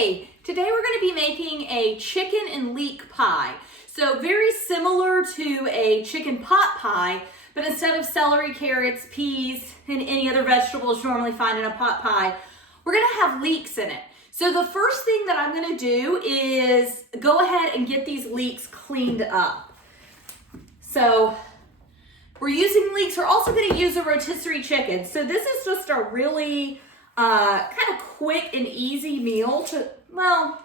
Hey, today we're going to be making a chicken and leek pie. So very similar to a chicken pot pie, but instead of celery, carrots, peas, and any other vegetables you normally find in a pot pie, we're going to have leeks in it. So the first thing that I'm going to do is go ahead and get these leeks cleaned up. So we're using leeks. We're also going to use a rotisserie chicken. So this is just a really kind of quick and easy meal to, well,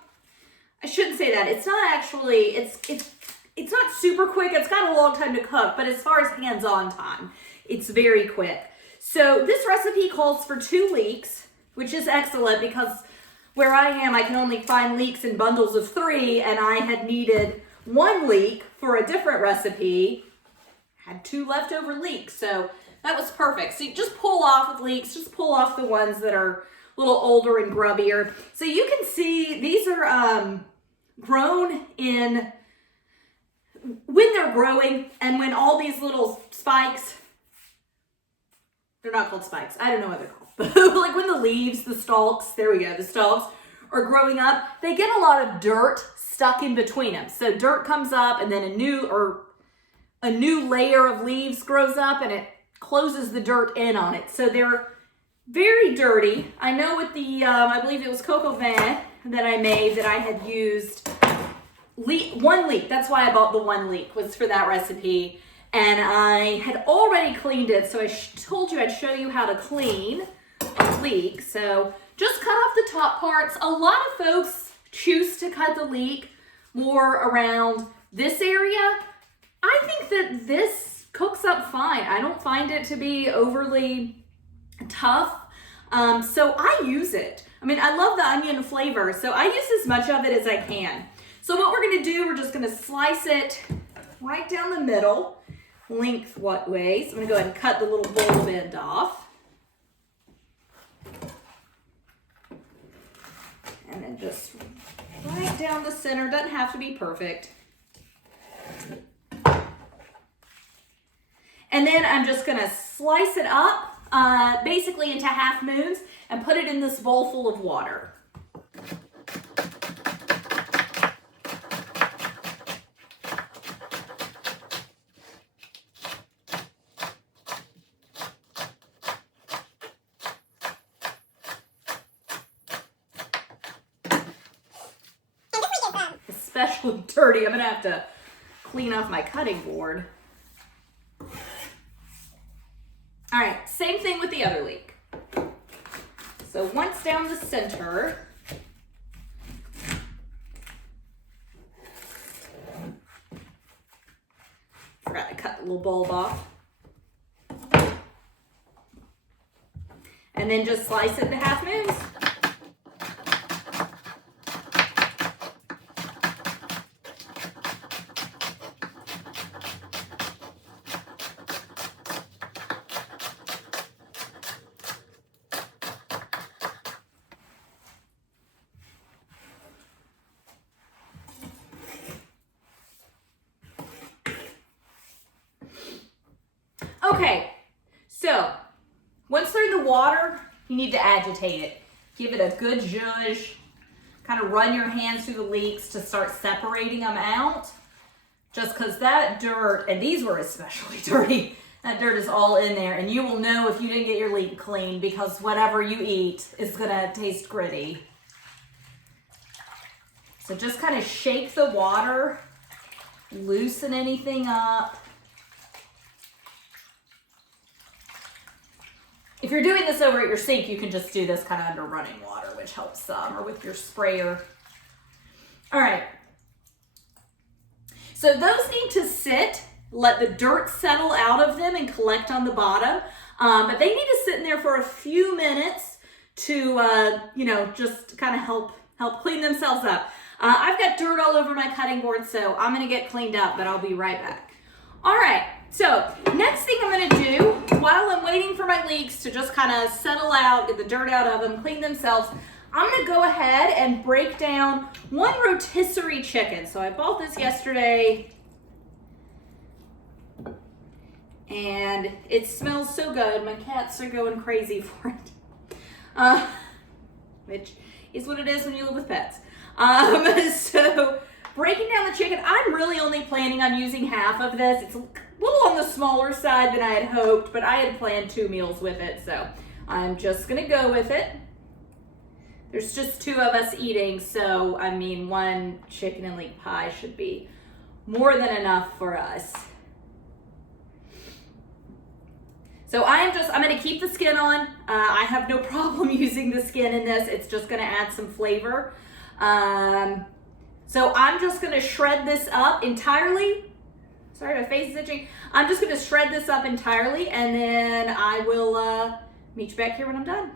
I shouldn't say that. It's not actually, it's not super quick. It's got a long time to cook, but as far as hands-on time, it's very quick. So this recipe calls for 2 leeks, which is excellent because where I am, I can only find leeks in bundles of 3, and I had needed 1 leek for a different recipe. Had 2 leftover leeks, so that was perfect. So you just pull off with leeks, just pull off the ones that are a little older and grubbier. So you can see these are grown in, when they're growing and when all these little spikes, they're not called spikes, I don't know what they're called. Like when the leaves, the stalks, there we go, the stalks are growing up, they get a lot of dirt stuck in between them. So dirt comes up and then a new layer of leaves grows up and it closes the dirt in on it. So they're very dirty. I know with the, I believe it was coco vin that I made that I had used 1 leek. That's why I bought the 1 leek, was for that recipe. And I had already cleaned it, so I told you I'd show you how to clean a leek. So just cut off the top parts. A lot of folks choose to cut the leek more around this area. I think that this cooks up fine. I don't find it to be overly tough. So I use it. I mean, I love the onion flavor, so I use as much of it as I can. So what we're gonna do, we're just gonna slice it right down the middle, lengthways. I'm gonna go ahead and cut the little bulb end off. And then just right down the center, doesn't have to be perfect. And then I'm just gonna slice it up, basically into half moons, and put it in this bowl full of water. Especially dirty. I'm gonna have to clean off my cutting board. All right, same thing with the other leek. So once down the center, forgot to cut the little bulb off. And then just slice it into half moons. Okay, so once they're in the water, you need to agitate it. Give it a good zhuzh. Kind of run your hands through the leeks to start separating them out. Just because that dirt, and these were especially dirty, that dirt is all in there. And you will know if you didn't get your leek clean because whatever you eat is going to taste gritty. So just kind of shake the water, loosen anything up. If you're doing this over at your sink, you can just do this kind of under running water, which helps some, or with your sprayer. All right. So those need to sit, let the dirt settle out of them and collect on the bottom. But they need to sit in there for a few minutes to, just kind of help clean themselves up. I've got dirt all over my cutting board, so I'm going to get cleaned up, but I'll be right back. All right. So next thing I'm going to do, while I'm waiting for my leeks to just kind of settle out, get the dirt out of them, clean themselves, I'm going to go ahead and break down 1 rotisserie chicken. So I bought this yesterday, and it smells so good. My cats are going crazy for it, which is what it is when you live with pets. So breaking down the chicken, I'm really only planning on using half of this. It's a little on the smaller side than I had hoped, but I had planned 2 meals with it, so I'm just gonna go with it. There's just 2 of us eating, so I mean, 1 chicken and leek pie should be more than enough for us. So I'm gonna keep the skin on. I have no problem using the skin in this. It's just gonna add some flavor. So I'm just gonna shred this up entirely. Sorry, my face is itching. I'm just gonna shred this up entirely, and then I will meet you back here when I'm done.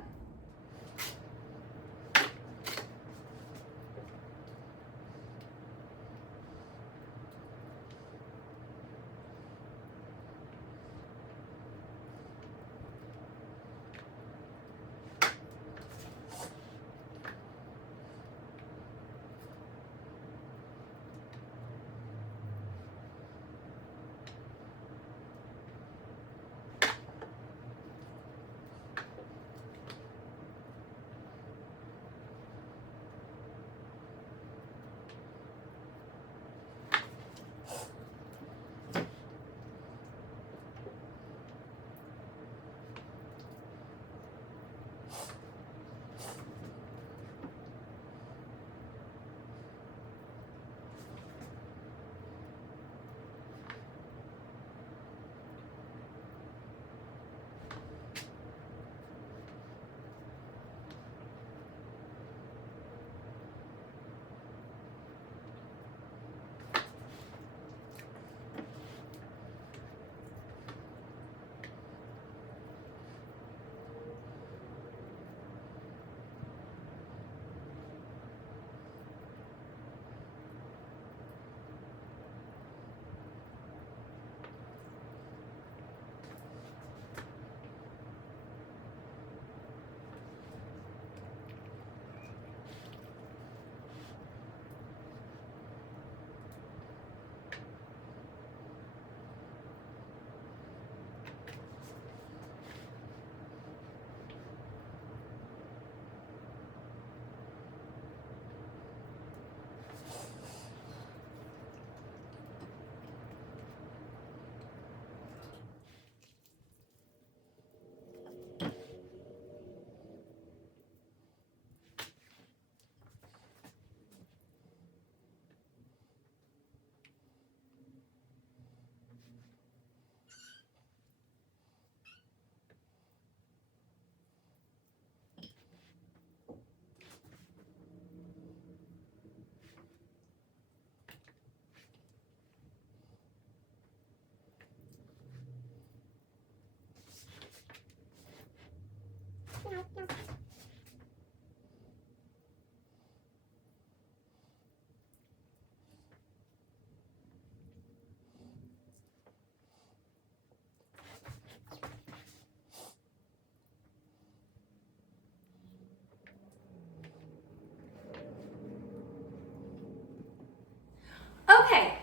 Okay,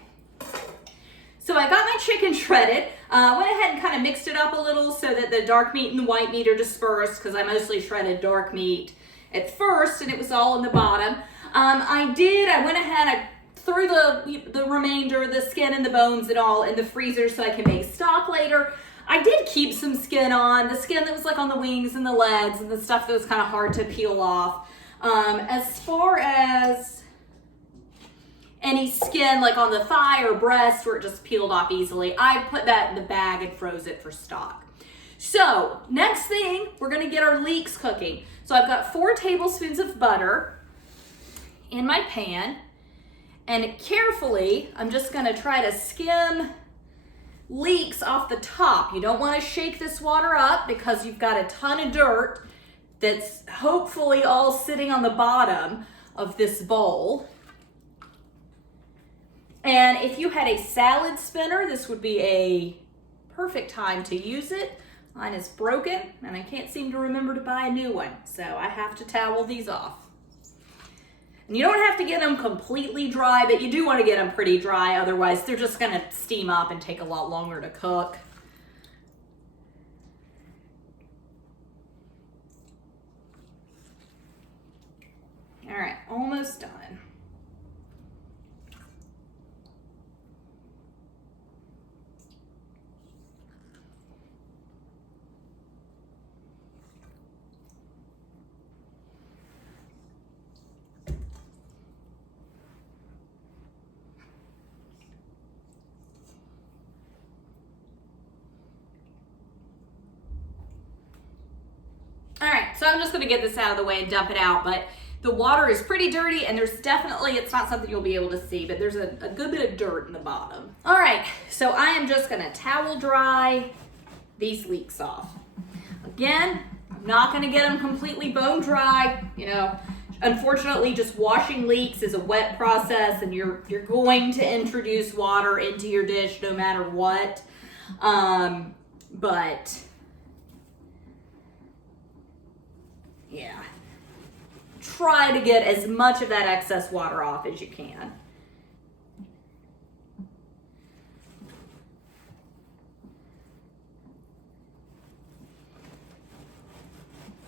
so I got my chicken shredded. Went ahead and kind of mixed it up a little so that the dark meat and the white meat are dispersed, because I mostly shredded dark meat at first and it was all in the bottom. I went ahead, I threw the remainder, the skin and the bones and all in the freezer so I can make stock later. I did keep some skin on, the skin that was like on the wings and the legs and the stuff that was kind of hard to peel off. As far as any skin like on the thigh or breast where it just peeled off easily, I put that in the bag and froze it for stock. So next thing, we're gonna get our leeks cooking. So I've got 4 tablespoons of butter in my pan, and carefully, I'm just gonna try to skim leeks off the top. You don't wanna shake this water up because you've got a ton of dirt that's hopefully all sitting on the bottom of this bowl. And if you had a salad spinner, this would be a perfect time to use it. Mine is broken and I can't seem to remember to buy a new one, so I have to towel these off. And you don't have to get them completely dry, but you do want to get them pretty dry, otherwise they're just gonna steam up and take a lot longer to cook. All right, almost done. All right, so I'm just gonna get this out of the way and dump it out, but the water is pretty dirty and there's definitely, it's not something you'll be able to see, but there's a good bit of dirt in the bottom. All right, so I am just gonna towel dry these leeks off. Again, I'm not gonna get them completely bone dry. You know, unfortunately, just washing leeks is a wet process and you're going to introduce water into your dish no matter what. But yeah, try to get as much of that excess water off as you can.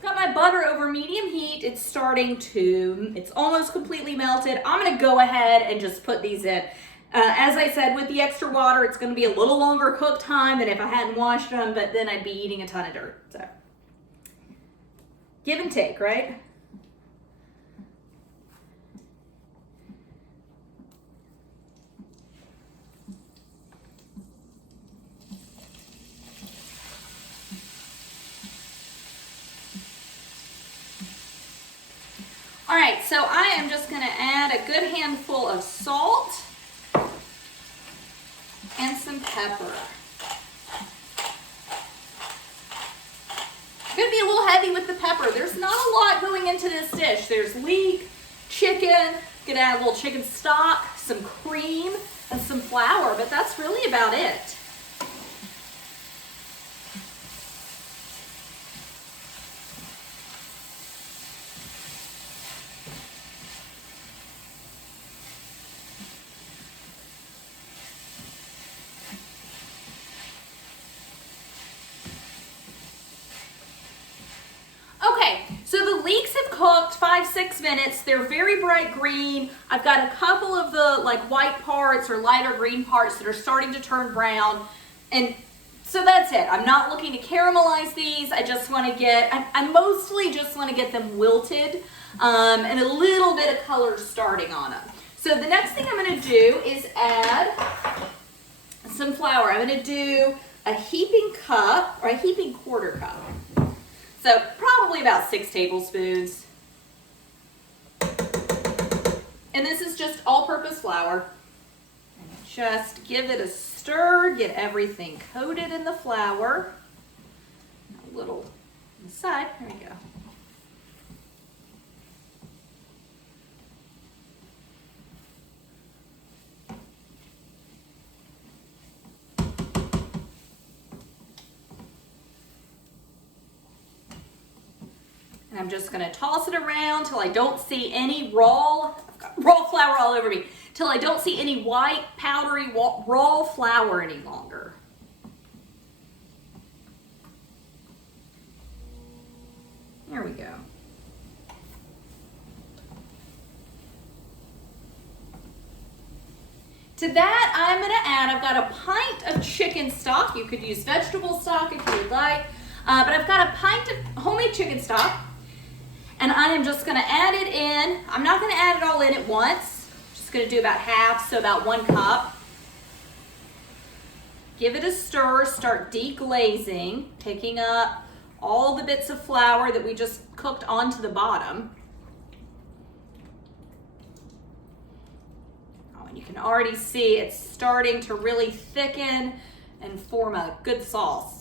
Got my butter over medium heat. It's almost completely melted. I'm gonna go ahead and just put these in. As I said, with the extra water, it's gonna be a little longer cook time than if I hadn't washed them, but then I'd be eating a ton of dirt, so. Give and take, right? All right, so I am just gonna add a good handful of salt and some pepper. Gonna be a little heavy with the pepper. There's not a lot going into this dish. There's leek, chicken, gonna add a little chicken stock, some cream, and some flour, but that's really about it. So the leeks have cooked 5-6 minutes. They're very bright green. I've got a couple of the like white parts or lighter green parts that are starting to turn brown. And so that's it. I'm not looking to caramelize these. I just want to I mostly just want to get them wilted and a little bit of color starting on them. So the next thing I'm going to do is add some flour. I'm going to do a heaping cup or a heaping quarter cup. So probably about 6 tablespoons. And this is just all-purpose flour. And just give it a stir, get everything coated in the flour. A little on the side, there we go. I'm just gonna toss it around till I don't see any raw flour all over me, till I don't see any white, powdery, raw flour any longer. There we go. To that, I'm gonna add, I've got a pint of chicken stock. You could use vegetable stock if you would like, but I've got a pint of homemade chicken stock. And I am just gonna add it in. I'm not gonna add it all in at once. I'm just gonna do about half, so about 1 cup. Give it a stir, start deglazing, picking up all the bits of flour that we just cooked onto the bottom. Oh, and you can already see it's starting to really thicken and form a good sauce.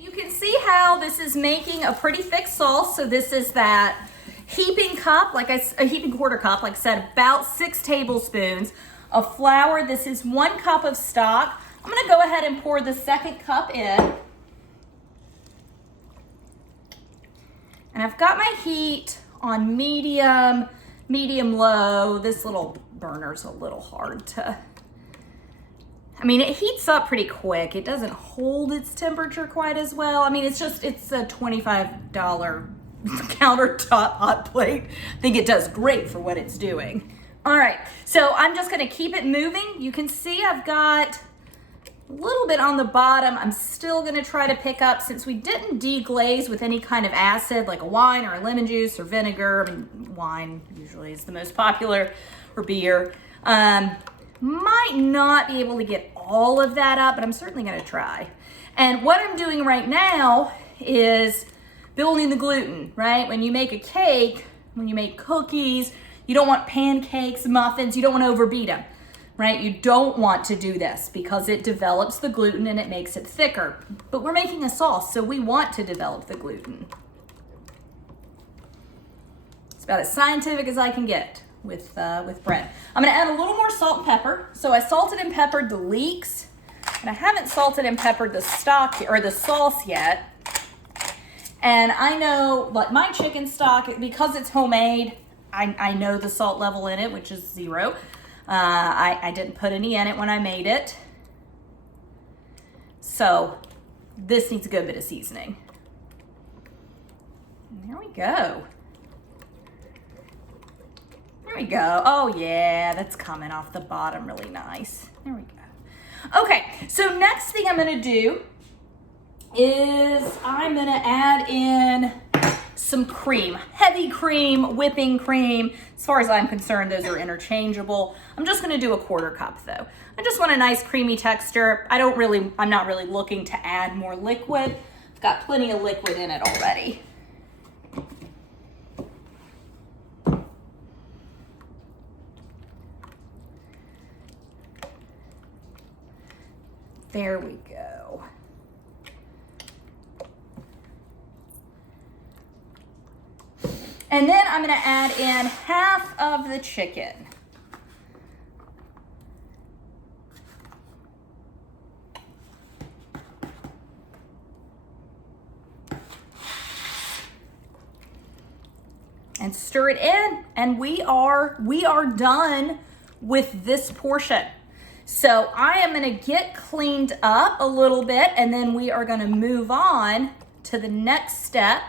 You can see how this is making a pretty thick sauce. So this is that heaping cup, a heaping quarter cup, like I said, about 6 tablespoons of flour. This is 1 cup of stock. I'm gonna go ahead and pour the 2nd cup in. And I've got my heat on medium low. This little burner's a little hard to I mean, it heats up pretty quick. It doesn't hold its temperature quite as well. I mean, it's a $25 countertop hot plate. I think it does great for what it's doing. All right, so I'm just gonna keep it moving. You can see I've got a little bit on the bottom. I'm still gonna try to pick up, since we didn't deglaze with any kind of acid like a wine or a lemon juice or vinegar. I mean, wine usually is the most popular, or beer. Might not be able to get all of that up, but I'm certainly gonna try. And what I'm doing right now is building the gluten, right? When you make a cake, when you make cookies, you don't want pancakes, muffins, you don't want to overbeat them, right? You don't want to do this because it develops the gluten and it makes it thicker. But we're making a sauce, so we want to develop the gluten. It's about as scientific as I can get with bread. I'm gonna add a little more salt and pepper. So I salted and peppered the leeks, and I haven't salted and peppered the stock or the sauce yet. And I know, like my chicken stock, because it's homemade, I know the salt level in it, which is 0. I didn't put any in it when I made it. So this needs a good bit of seasoning. And there we go. There we go. Oh yeah, that's coming off the bottom really nice. There we go. Okay, so next thing I'm gonna do is I'm gonna add in some cream, heavy cream, whipping cream. As far as I'm concerned, those are interchangeable. I'm just gonna do a 1/4 cup though. I just want a nice creamy texture. I'm not really looking to add more liquid. I've got plenty of liquid in it already. There we go. And then I'm gonna add in half of the chicken. And stir it in, and we are done with this portion. So I am gonna get cleaned up a little bit, and then we are gonna move on to the next step,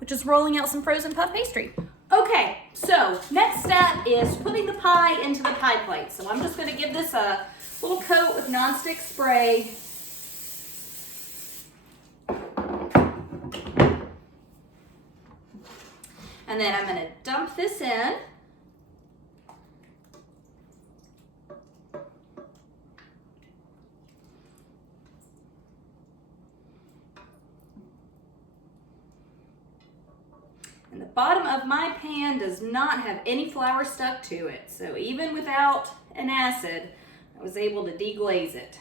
which is rolling out some frozen puff pastry. Okay, so next step is putting the pie into the pie plate. So I'm just gonna give this a little coat with nonstick spray. And then I'm gonna dump this in. And the bottom of my pan does not have any flour stuck to it. So even without an acid, I was able to deglaze it.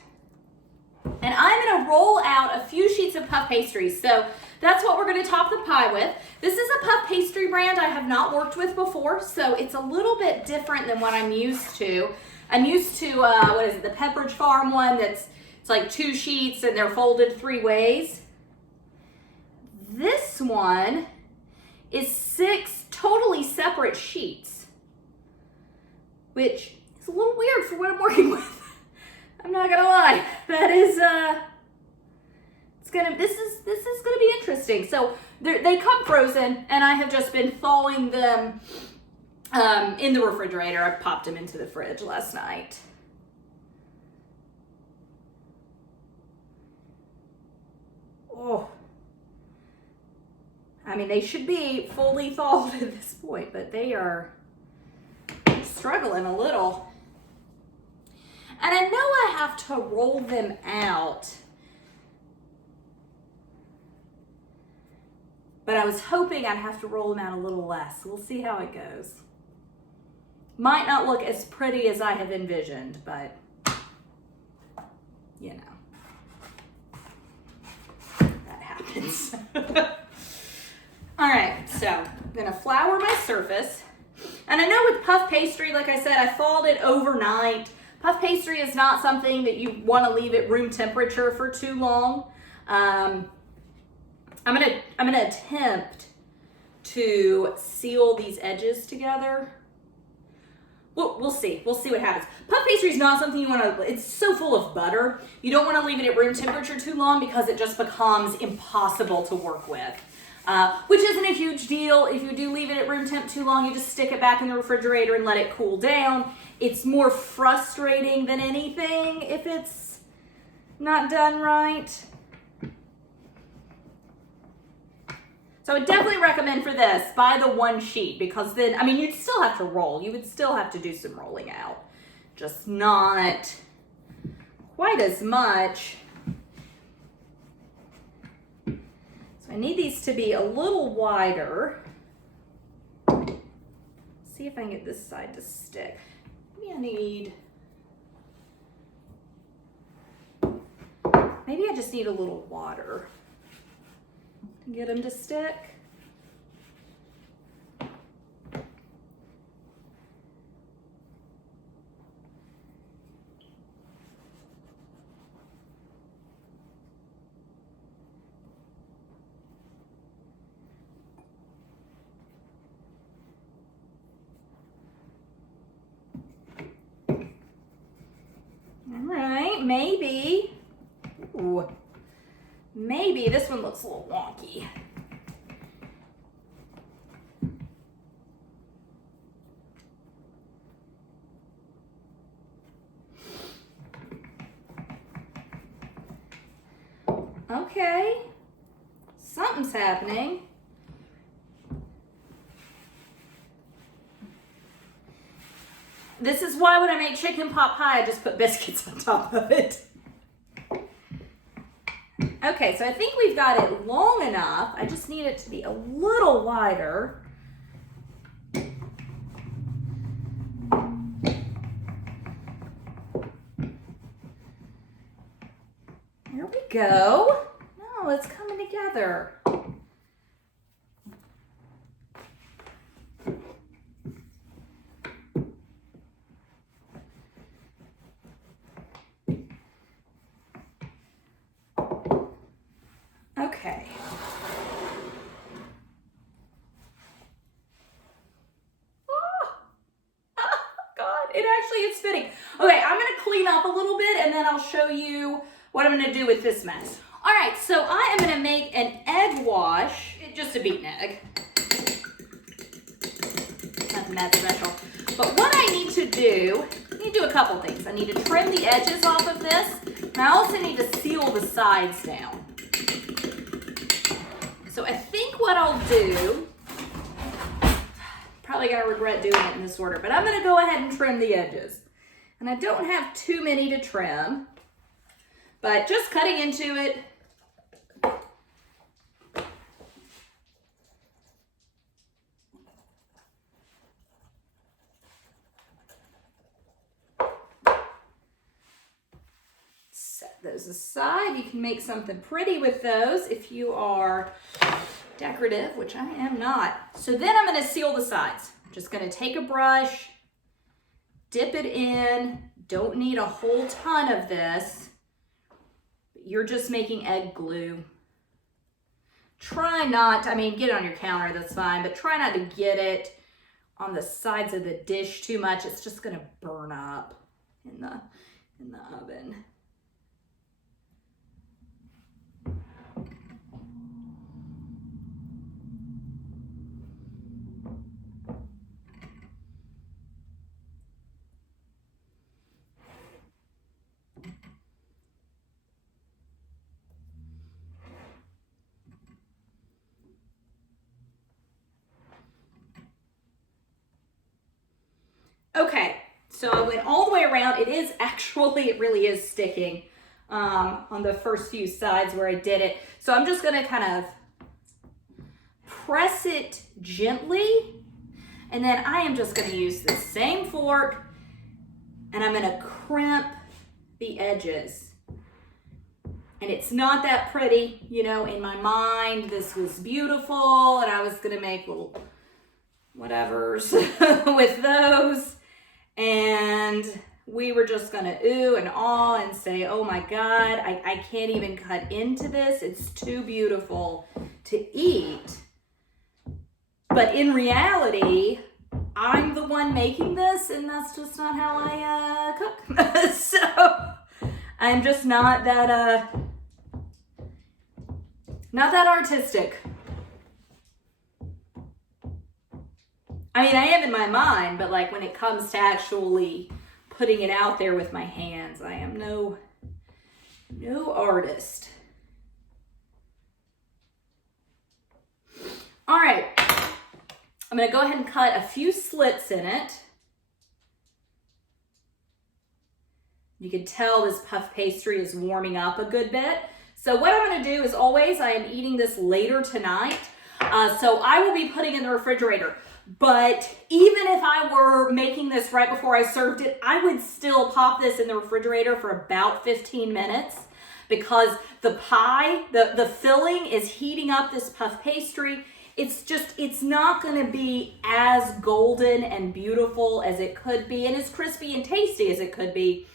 And I'm gonna roll out a few sheets of puff pastry. So that's what we're gonna top the pie with. This is a puff pastry brand I have not worked with before, so it's a little bit different than what I'm used to. I'm used to, the Pepperidge Farm one it's like 2 sheets and they're folded 3 ways. This one is 6 totally separate sheets, which is a little weird for what I'm working with. I'm not gonna lie. That is, this is gonna be interesting. So they come frozen, and I have just been thawing them in the refrigerator. I popped them into the fridge last night. Oh. I mean, they should be fully thawed at this point, but they are struggling a little. And I know I have to roll them out, but I was hoping I'd have to roll them out a little less. We'll see how it goes. Might not look as pretty as I have envisioned, but you know, that happens. All right, so I'm gonna flour my surface. And I know with puff pastry, like I said, I thawed it overnight. Puff pastry is not something that you want to leave at room temperature for too long. I'm gonna attempt to seal these edges together, we'll see. We'll see what happens. Puff pastry is not something you want to, it's so full of butter. You don't want to leave it at room temperature too long because it just becomes impossible to work with. Which isn't a huge deal. If you do leave it at room temp too long, you just stick it back in the refrigerator and let it cool down. It's more frustrating than anything if it's not done right. So I would definitely recommend for this, buy the one sheet, because then, I mean, you'd still have to roll. You would still have to do some rolling out. Just not quite as much. So I need these to be a little wider. See if I can get this side to stick. Maybe I just need a little water to get them to stick. All right, maybe. Ooh, maybe this one looks a little wonky. Okay, something's happening. This is why when I make chicken pot pie, I just put biscuits on top of it. Okay, so I think we've got it long enough. I just need it to be a little wider. There we go. No, it's coming together. Okay. God, it actually is fitting. Okay, I'm gonna clean up a little bit and then I'll show you what I'm gonna do with this mess. All right, so I am gonna make an egg wash, just a beaten egg. Nothing that special. But what I need to do, a couple things. I need to trim the edges off of this, and I also need to seal the sides down. So I think what I'll do, probably gonna regret doing it in this order, but I'm gonna go ahead and trim the edges. And I don't have too many to trim, but just cutting into it. Set those aside. You can make something pretty with those if you are decorative, which I am not. So then I'm going to seal the sides. I'm just going to take a brush, dip it in. Don't need a whole ton of this. You're just making egg glue. Try not, I mean, get it on your counter, that's fine, but try not to get it on the sides of the dish too much. It's just going to burn up in the oven. Okay, so I went all the way around. It really is sticking on the first few sides where I did it. So I'm just gonna kind of press it gently, and then I am just gonna use the same fork and I'm gonna crimp the edges. And it's not that pretty, you know, in my mind, this was beautiful and I was gonna make little whatevers with those. And we were just gonna ooh and ah and say, oh my God, I can't even cut into this. It's too beautiful to eat. But in reality, I'm the one making this, and that's just not how I cook. So I'm just not that artistic. I mean, I am in my mind, but like when it comes to actually putting it out there with my hands, I am no artist. All right, I'm gonna go ahead and cut a few slits in it. You can tell this puff pastry is warming up a good bit. So what I'm gonna do is always, I am eating this later tonight, so I will be putting it in the refrigerator. But even if I were making this right before I served it, I would still pop this in the refrigerator for about 15 minutes because the pie, the filling is heating up this puff pastry. It's not gonna be as golden and beautiful as it could be and as crispy and tasty as it could be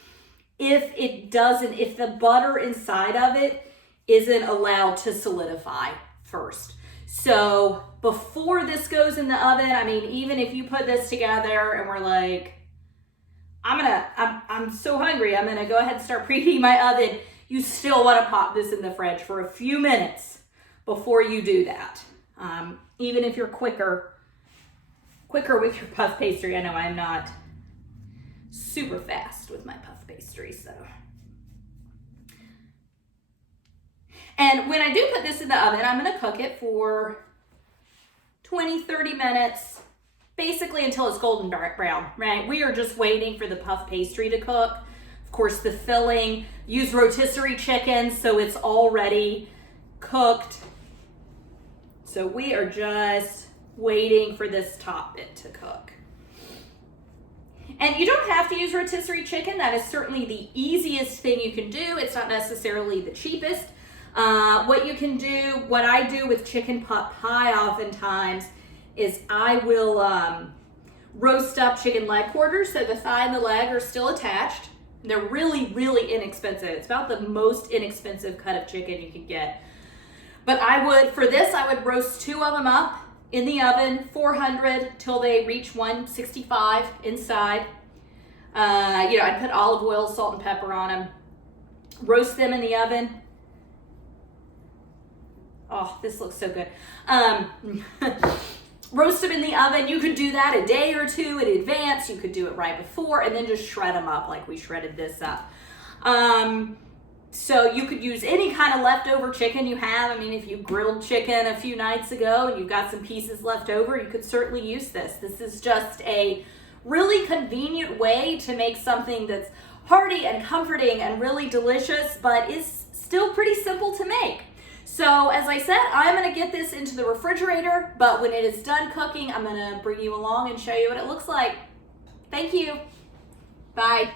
if the butter inside of it isn't allowed to solidify first. So before this goes in the oven, I mean, even if you put this together and we're like, I'm so hungry, I'm gonna go ahead and start preheating my oven, you still wanna pop this in the fridge for a few minutes before you do that. Even if you're quicker with your puff pastry. I know I'm not super fast with my puff pastry, so. And when I do put this in the oven, I'm gonna cook it for 20, 30 minutes, basically until it's golden dark brown, right? We are just waiting for the puff pastry to cook. Of course, the filling, use rotisserie chicken, so it's already cooked. So we are just waiting for this top bit to cook. And you don't have to use rotisserie chicken. That is certainly the easiest thing you can do. It's not necessarily the cheapest. What you can do, what I do with chicken pot pie oftentimes is I will roast up chicken leg quarters so the thigh and the leg are still attached. They're really, really inexpensive. It's about the most inexpensive cut of chicken you can get. But for this, I would roast 2 of them up in the oven, 400 till they reach 165 inside. I'd put olive oil, salt, and pepper on them. Roast them in the oven. Oh, this looks so good. Roast them in the oven. You could do that a day or 2 in advance. You could do it right before and then just shred them up like we shredded this up. So you could use any kind of leftover chicken you have. I mean, if you grilled chicken a few nights ago and you've got some pieces left over, you could certainly use this. This is just a really convenient way to make something that's hearty and comforting and really delicious, but is still pretty simple to make. So as I said, I'm gonna get this into the refrigerator, but when it is done cooking, I'm gonna bring you along and show you what it looks like. Thank you. Bye.